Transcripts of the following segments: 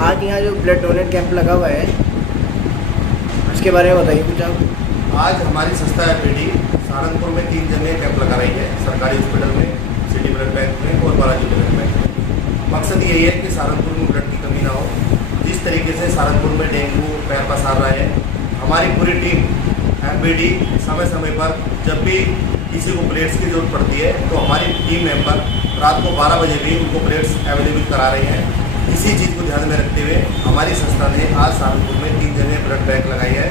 आज यहाँ जो ब्लड डोनेट कैंप लगा हुआ है उसके बारे में बताइए कुछ आप। आज हमारी संस्था एफबीडी सहारनपुर में 3 जगह कैंप लगा रही है, सरकारी हॉस्पिटल में, सिटी ब्लड बैंक में और बालाजी ब्लड बैंक में। मकसद यही है कि सहारनपुर में ब्लड की कमी ना हो। जिस तरीके से सहारनपुर में डेंगू पैर पसार रहा है, हमारी पूरी टीम एफबीडी समय समय पर जब भी किसी को प्लेट्स की जरूरत पड़ती है तो हमारी टीम मेंबर रात को 12 बजे भी उनको प्लेट्स अवेलेबल करा रही हैं। इसी चीज़ को ध्यान में रखते हुए हमारी संस्था ने आज सहारनपुर में 3 जगह ब्लड बैंक लगाई है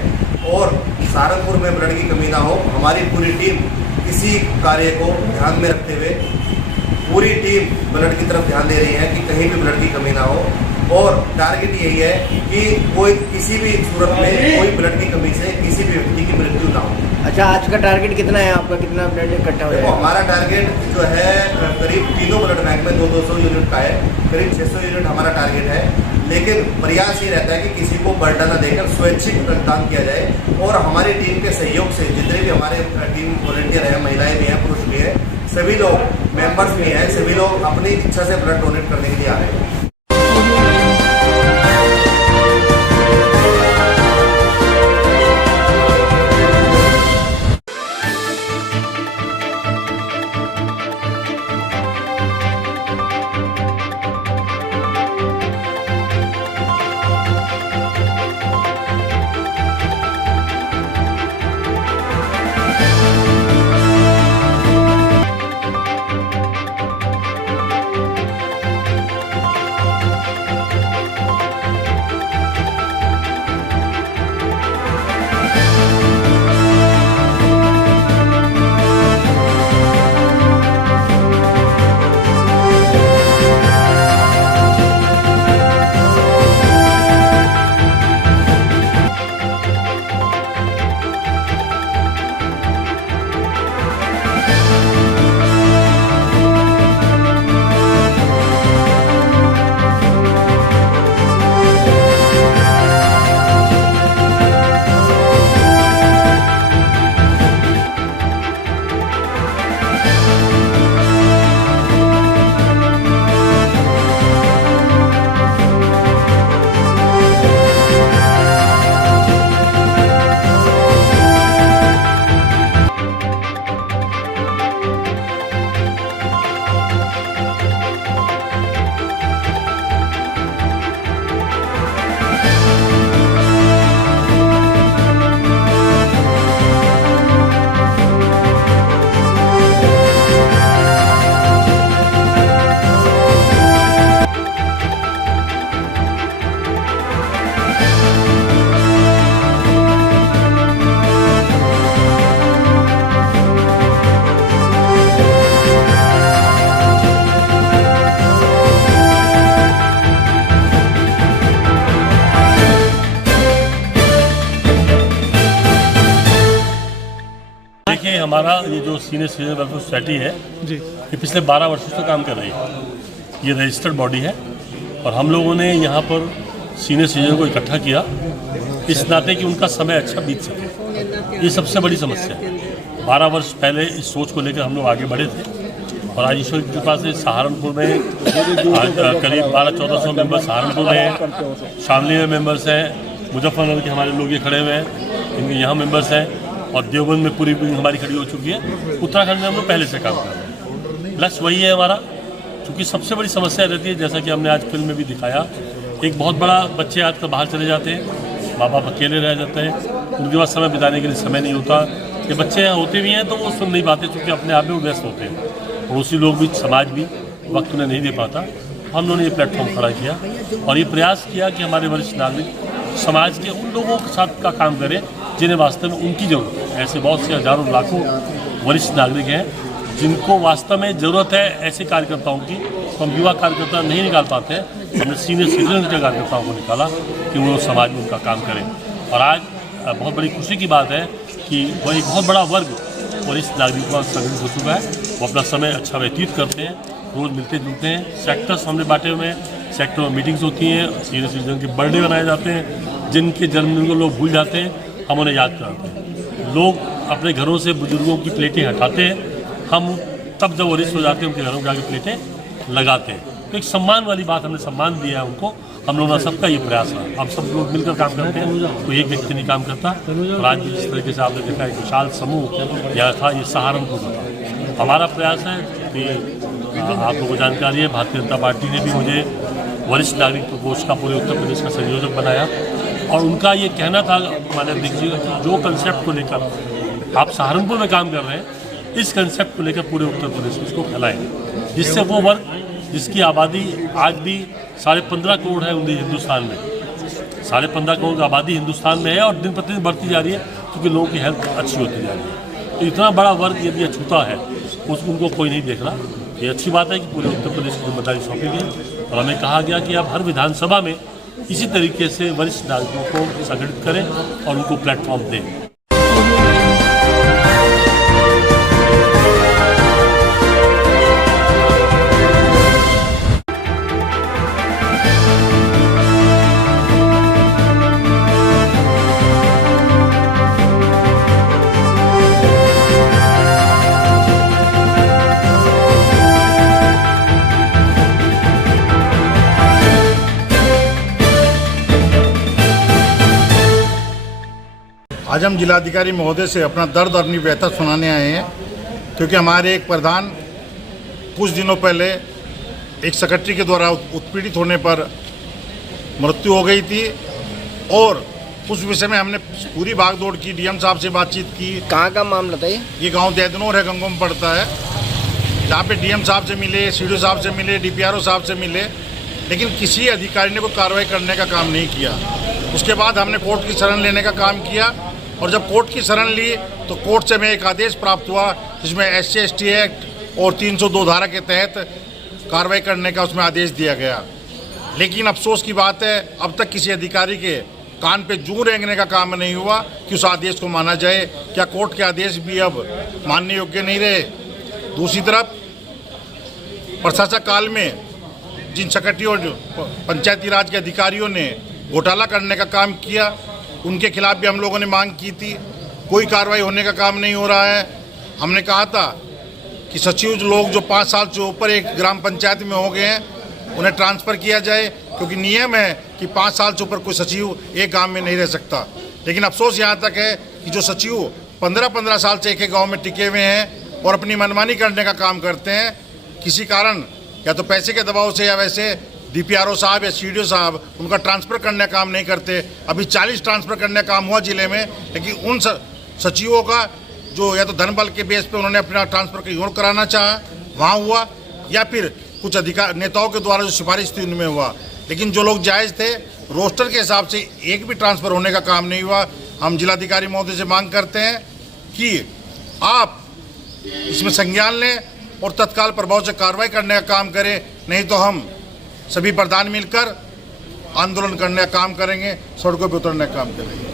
और सहारनपुर में ब्लड की कमी ना हो, हमारी पूरी टीम इसी कार्य को ध्यान में रखते हुए पूरी टीम ब्लड की तरफ ध्यान दे रही है कि कहीं भी ब्लड की कमी ना हो। और टारगेट यही है कि कोई किसी भी सूरत में कोई ब्लड की कमी से किसी भी व्यक्ति की मृत्यु ना हो। अच्छा, आज का टारगेट कितना है आपका, कितना ब्लड इकट्ठा हो देखो, हमारा टारगेट जो है करीब तीनों ब्लड बैंक में 200 यूनिट का है, करीब 600 यूनिट हमारा टारगेट है। लेकिन प्रयास ये रहता है कि किसी को बर्डन न देकर स्वैच्छिक रक्तदान किया जाए और हमारी टीम के सहयोग से जितने भी हमारे टीम वॉलंटियर हैं, महिलाएं भी हैं, पुरुष भी हैं, सभी लोग मेंबर्स भी हैं, सभी लोग अपनी इच्छा से ब्लड डोनेट करने के लिए आ रहे हैं। देखिए, हमारा ये जो सीनियर सिटीजन वेलफेयर सोसाइटी है जी, ये पिछले 12 वर्षों से काम कर रही है। ये रजिस्टर्ड बॉडी है और हम लोगों ने यहाँ पर सीनियर सिटीजन को इकट्ठा किया इस नाते कि उनका समय अच्छा बीत सके। ये सबसे बड़ी समस्या है। 12 वर्ष पहले इस सोच को लेकर हम लोग आगे बढ़े थे और आज ईश्वर की कृपा से सहारनपुर में आज करीब 1200-1400 मेंबर सहारनपुर में हैं, शामली में मेंबर्स हैं, मुजफ्फरनगर के हमारे लोग ये खड़े हुए हैं, इनके यहाँ मेंबर्स हैं और देवबंद में पूरी विंग हमारी खड़ी हो चुकी है। उत्तराखंड में हम लोग पहले से काम कर रहे हैं। लक्ष्य वही है हमारा, क्योंकि सबसे बड़ी समस्या रहती है, जैसा कि हमने आज फिल्म में भी दिखाया, एक बहुत बड़ा बच्चे आजकल बाहर चले जाते हैं, माँ बाप अकेले रह जाते हैं, उनके पास समय बिताने के लिए समय नहीं होता। ये बच्चे होते भी हैं तो वो सुन नहीं पाते क्योंकि अपने आप में वो व्यस्त होते हैं, पड़ोसी लोग भी, समाज भी वक्त उन्हें नहीं दे पाता। हम लोगों ने ये प्लेटफॉर्म खड़ा किया और ये प्रयास किया कि हमारे वरिष्ठ नागरिक समाज के उन लोगों के साथ का काम करें जिन्हें वास्तव में उनकी ज़रूरत है। ऐसे बहुत से हज़ारों लाखों वरिष्ठ नागरिक हैं जिनको वास्तव में ज़रूरत है ऐसे कार्यकर्ताओं की, तो हम युवा कार्यकर्ता नहीं निकाल पाते हैं। हमने सीनियर सिटीजन के कार्यकर्ताओं को निकाला कि वो समाज में उनका काम करें। और आज बहुत बड़ी खुशी की बात है कि वो एक बहुत बड़ा वर्ग वरिष्ठ नागरिकों का संगठित हो चुका है। वो अपना समय अच्छा व्यतीत करते हैं, रोज़ मिलते जुलते हैं। सेक्टर्स हमने बांटे हुए हैं, सेक्टर में मीटिंग्स होती हैं, सीनियर सिटीजन के बर्थडे मनाए जाते हैं, जिनके जन्मदिन को लोग भूल जाते हैं, हम उन्हें याद कराते हैं। लोग अपने घरों से बुजुर्गों की प्लेटें हटाते हैं, हम तब जब वो रिस्ट हो जाते हैं उनके घरों के आगे प्लेटें लगाते हैं। तो एक सम्मान वाली बात, हमने सम्मान दिया है उनको। हम लोगों का सबका ये प्रयास रहा, हम सब लोग मिलकर काम करते हैं, कोई एक व्यक्ति नहीं काम करता। और आज जिस तरीके से आपने देखा एक विशाल समूह यहाँ था, ये सहारनपुर था। हमारा प्रयास है कि आप लोगों को जानकारी है, भारतीय जनता पार्टी ने भी मुझे वरिष्ठ नागरिक प्रकोष्ठ का पूरे उत्तर प्रदेश का संयोजक बनाया। और उनका ये कहना था माननीय अध्यक्ष जी कि जो कंसेप्ट को लेकर आप सहारनपुर में काम कर रहे हैं, इस कंसेप्ट को लेकर पूरे उत्तर प्रदेश में इसको फैलाएं, जिससे वो वर्ग जिसकी आबादी आज भी 15.5 करोड़ है हिंदुस्तान में, 15.5 करोड़ की आबादी हिंदुस्तान में है और दिन प्रतिदिन बढ़ती जा रही है, क्योंकि लोगों की हेल्थ अच्छी होती जा रही है। तो इतना बड़ा वर्ग यदि अछूता है उनको कोई नहीं देख रहा। ये अच्छी बात है कि पूरे उत्तर प्रदेश की जिम्मेदारी सौंपी गई और हमें कहा गया कि अब हर विधानसभा में इसी तरीके से वरिष्ठ नागरिकों को संगठित करें और उनको प्लेटफॉर्म दें। आज हम जिलाधिकारी महोदय से अपना दर्द और अपनी व्यथा सुनाने आए हैं, क्योंकि हमारे एक प्रधान कुछ दिनों पहले एक सेक्रेटरी के द्वारा उत्पीड़ित होने पर मृत्यु हो गई थी। और उस विषय में हमने पूरी भागदौड़ की, डीएम साहब से बातचीत की। कहाँ का मामला था ये गांव दैदनूर है, गंगोम पड़ता है, जहाँ पे डीएम साहब से मिले, सीडीओ साहब से मिले, डीपीआरओ साहब से मिले, लेकिन किसी अधिकारी ने कोई कार्रवाई करने का काम नहीं किया। उसके बाद हमने कोर्ट की शरण लेने का काम किया और जब कोर्ट की शरण ली तो कोर्ट से हमें एक आदेश प्राप्त हुआ जिसमें SC/ST एक्ट और 302 धारा के तहत कार्रवाई करने का उसमें आदेश दिया गया। लेकिन अफसोस की बात है, अब तक किसी अधिकारी के कान पे जूं रेंगने का काम नहीं हुआ कि उस आदेश को माना जाए। क्या कोर्ट के आदेश भी अब मानने योग्य नहीं रहे? दूसरी तरफ प्रशासक काल में जिन सेक्रेटरी और पंचायती राज के अधिकारियों ने घोटाला करने का काम किया, उनके खिलाफ भी हम लोगों ने मांग की थी। कोई कार्रवाई होने का काम नहीं हो रहा है। हमने कहा था कि सचिव लोग जो 5 साल से ऊपर एक ग्राम पंचायत में हो गए हैं उन्हें ट्रांसफ़र किया जाए, क्योंकि नियम है कि 5 साल से ऊपर कोई सचिव एक गांव में नहीं रह सकता। लेकिन अफसोस यहाँ तक है कि जो सचिव 15-15 साल से एक गाँव में टिके हुए हैं और अपनी मनमानी करने का काम करते हैं, किसी कारण या तो पैसे के दबाव से या वैसे डीपीआरओ साहब या सीडीओ साहब उनका ट्रांसफ़र करने का काम नहीं करते। अभी 40 ट्रांसफ़र करने का काम हुआ जिले में, लेकिन उन सचिवों का जो या तो धन बल के बेस पे उन्होंने अपना ट्रांसफ़र कहीं और कराना चाहा, वहाँ हुआ, या फिर कुछ अधिकार नेताओं के द्वारा जो सिफारिश थी उनमें हुआ। लेकिन जो लोग जायज़ थे रोस्टर के हिसाब से एक भी ट्रांसफ़र होने का काम नहीं हुआ। हम जिलाधिकारी महोदय से मांग करते हैं कि आप इसमें संज्ञान लें और तत्काल प्रभाव से कार्रवाई करने का काम करें, नहीं तो हम सभी प्रधान मिलकर आंदोलन करने का काम करेंगे, सड़कों पर उतरने का काम करेंगे।